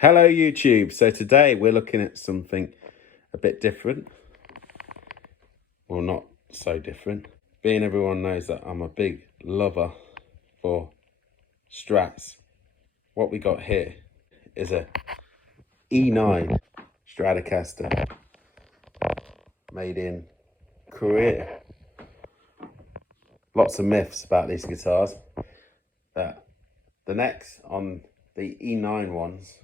Hello YouTube. So today we're looking at something a bit different. Well, not so different. Being everyone knows that I'm a big lover for Strats. What we got here is a E9 Stratocaster made in Korea. Lots of myths about these guitars. That the necks on the E9 ones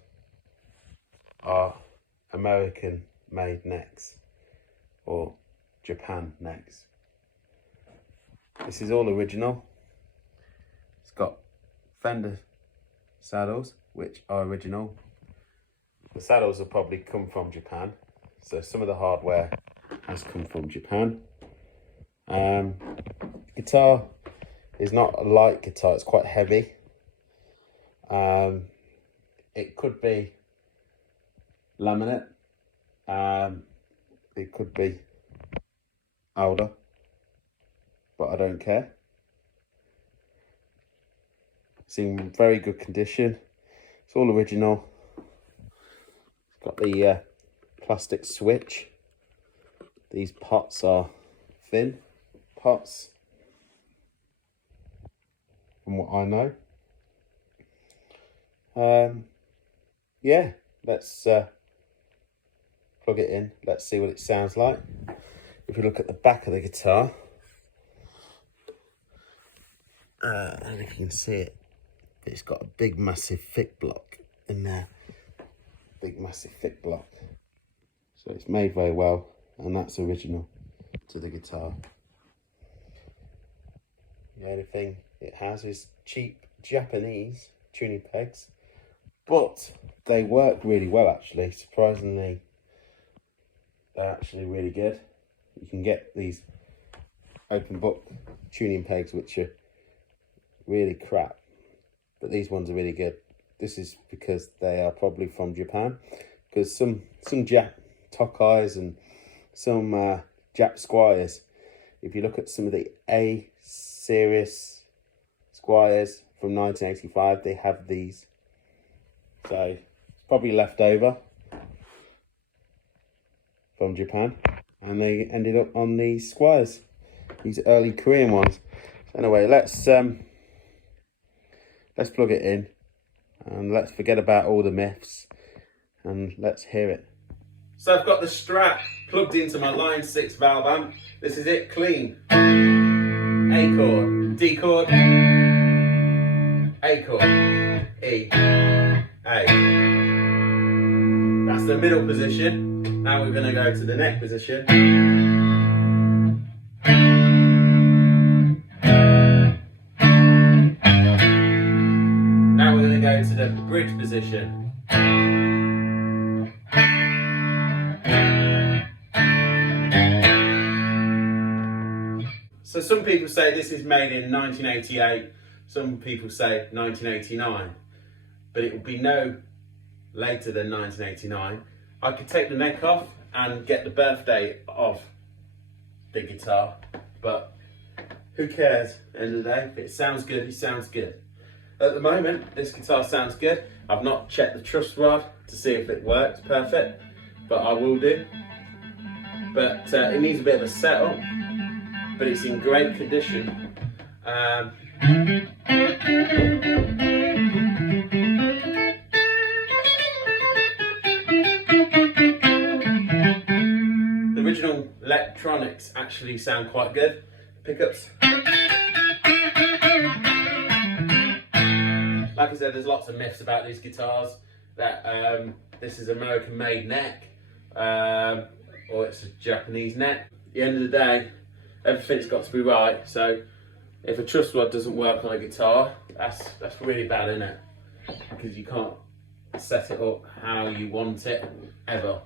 are American made necks or Japan necks. This is all original. It's got Fender saddles which are original. The saddles will probably come from Japan, so some of the hardware has come from Japan. Guitar is not a light guitar, it's quite heavy. It could be laminate, it could be older, but I don't care. It's in very good condition. It's all original. It's got the plastic switch. These pots are thin pots, from what I know. Yeah, let's plug it in. Let's see what it sounds like. If you look at the back of the guitar, I don't know if you can see it, but it's got a big massive thick block in there. Big massive thick block. So it's made very well, and that's original to the guitar. The only thing it has is cheap Japanese tuning pegs, but they work really well actually. Surprisingly, they're actually really good. You can get these open book tuning pegs which are really crap, but these ones are really good. This is because they are probably from Japan, because some Jap Tokais and some Jap Squiers, if you look at some of the A series Squiers from 1985, they have these. So it's probably left over from Japan, and they ended up on these Squiers, these early Korean ones. So anyway, let's plug it in and let's forget about all the myths and let's hear it. So I've got the Strat plugged into my Line 6 valve amp. This is it, clean. A chord, D chord, A chord, E, A. That's the middle position. Now we're going to go to the neck position. Now we're going to go to the bridge position. So some people say this is made in 1988, some people say 1989, but it will be no later than 1989. I could take the neck off and get the birthday of the guitar, but who cares? At the end of the day, if it sounds good, it sounds good. At the moment, this guitar sounds good. I've not checked the truss rod to see if it works perfect, but I will do. But it needs a bit of a setup, but it's in great condition. The original electronics actually sound quite good. Pickups. Like I said, there's lots of myths about these guitars, that this is American made neck, or it's a Japanese neck. At the end of the day, everything's got to be right. So if a truss rod doesn't work on a guitar, that's really bad, isn't it? Because you can't set it up how you want it ever.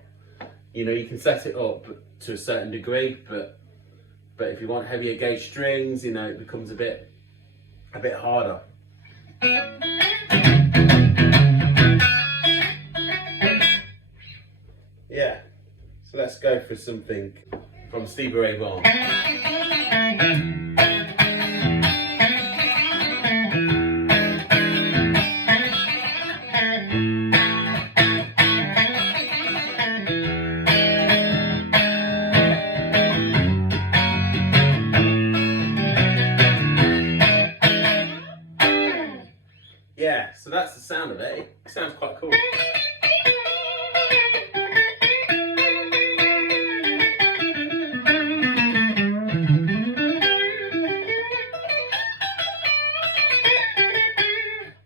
You know, you can set it up to a certain degree, but if you want heavier gauge strings, you know, it becomes a bit harder. Yeah, so let's go for something from Stevie Ray Vaughan. quite cool.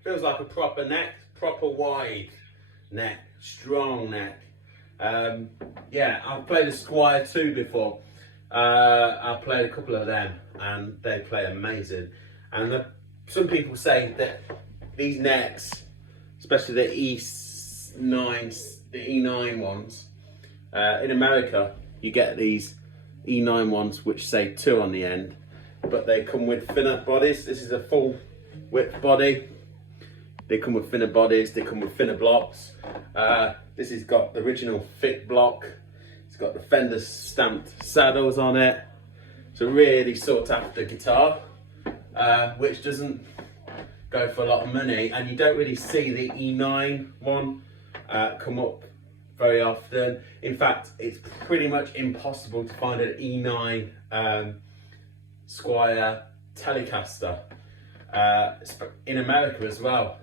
Feels like a proper neck, proper wide neck, strong neck. Yeah, I've played a Squier 2 before. I've played a couple of them and they play amazing. And some people say that these necks, especially the E9 ones, in America you get these E9 ones which say 2 on the end, but they come with thinner bodies. This is a full width body. They come with thinner bodies, they come with thinner blocks. This has got the original thick block. It's got the Fender stamped saddles on it. It's a really sought after guitar, which doesn't go for a lot of money, and you don't really see the E9 one come up very often. In fact, it's pretty much impossible to find an E9 Squier Telecaster in America as well.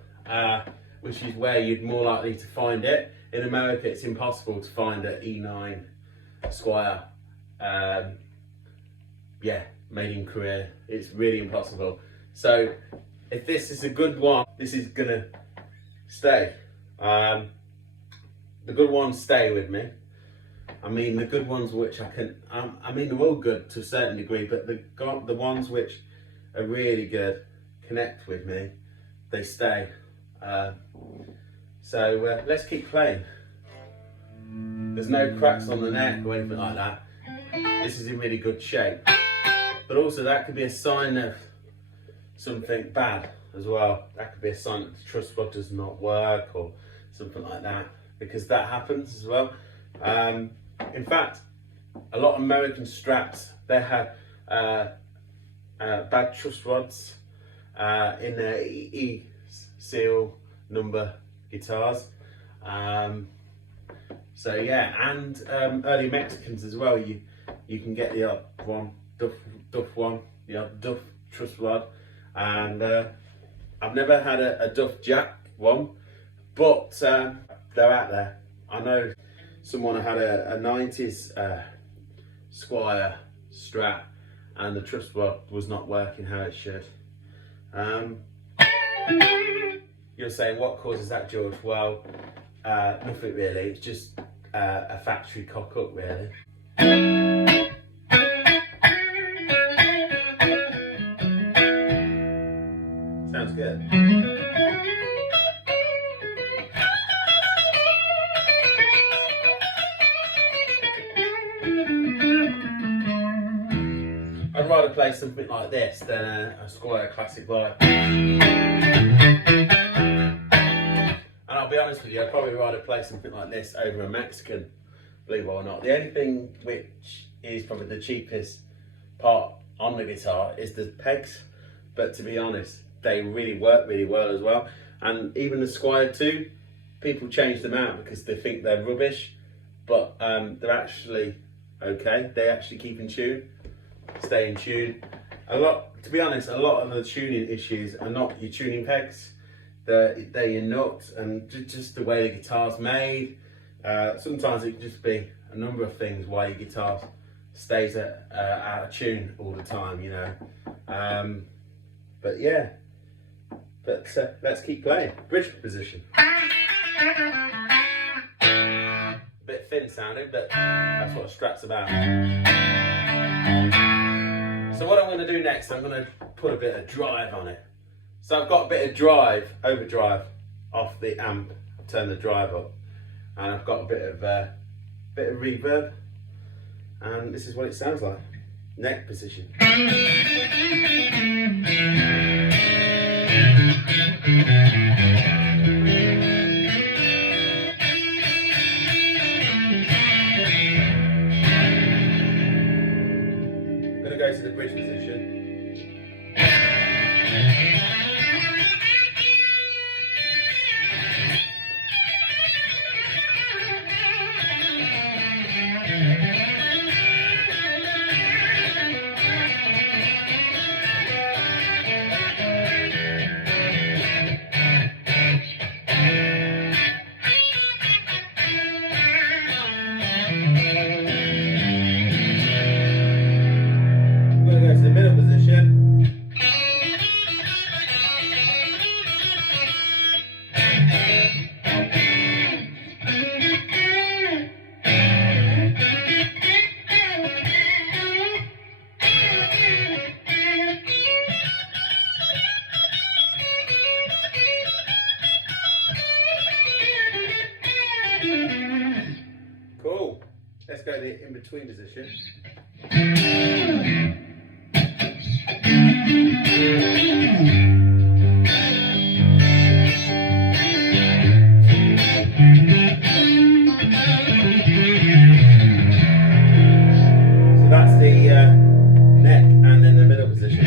Which is where you'd more likely to find it. In America, it's impossible to find an E9 Squier, yeah, made in Korea. It's really impossible. So if this is a good one, this is gonna stay. The good ones stay with me. I mean, the good ones which I can, I mean, they're all good to a certain degree, but the ones which are really good connect with me, they stay. So let's keep playing. There's no cracks on the neck or anything like that. This is in really good shape, but also that could be a sign of something bad as well. That could be a sign that the truss rod does not work or something like that, because that happens as well. In fact, a lot of American Strats, they have bad truss rods in their seal number guitars. So yeah, and early Mexicans as well. You can get the odd one, Duff one, the odd Duff truss rod, and I've never had a Duff Jack one, but they're out there. I know someone had a 90s Squier Strat, and the truss rod was not working how it should. You're saying, what causes that, George? Well, nothing really. It's just a factory cock up, really. Sounds good. I'd rather play something like this than a Squier Classic Live. And I'll be honest with you, I'd probably rather play something like this over a Mexican, believe it or not. The only thing which is probably the cheapest part on the guitar is the pegs, but to be honest, they really work really well as well. And even the Squier 2, people change them out because they think they're rubbish, but they're actually okay. They actually keep in tune, stay in tune. To be honest, a lot of the tuning issues are not your tuning pegs. They're your nuts and just the way the guitar's made. Sometimes it can just be a number of things why your guitar stays out of tune all the time, you know. But yeah, let's keep playing. Bridge position. A bit thin sounding, but that's what a Strat's about. So what I'm going to do next, I'm going to put a bit of drive on it. So I've got a bit of drive, overdrive off the amp. I've turned the drive up, and I've got a bit of reverb, and this is what it sounds like. Neck position. I'm going to go to the bridge position. let's go to the in-between position. So that's the neck and then the middle position.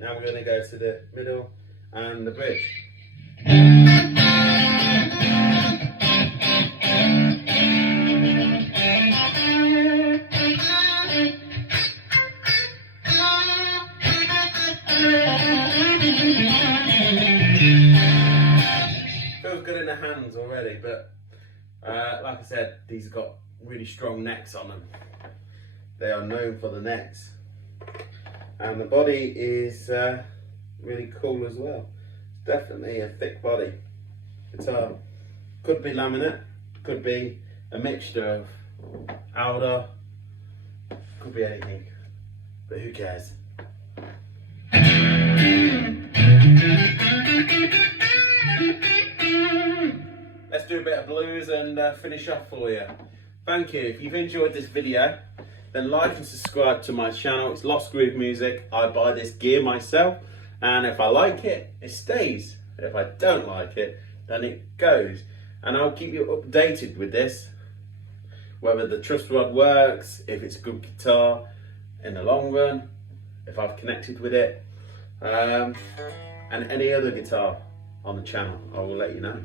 Now we're going to go to the middle and the bridge. Feels good in the hands already, but like I said, these have got really strong necks on them. They are known for the necks, and the body is really cool as well. It's definitely a thick body guitar. Could be laminate, could be a mixture of outer, could be anything, but who cares? Let's do a bit of blues and finish off for you. Thank you. If you've enjoyed this video, then like and subscribe to my channel. It's Lost Groove Music. I buy this gear myself, and if I like it, it stays. If I don't like it, then it goes. And I'll keep you updated with this, whether the truss rod works, if it's a good guitar in the long run, if I've connected with it, and any other guitar on the channel, I will let you know.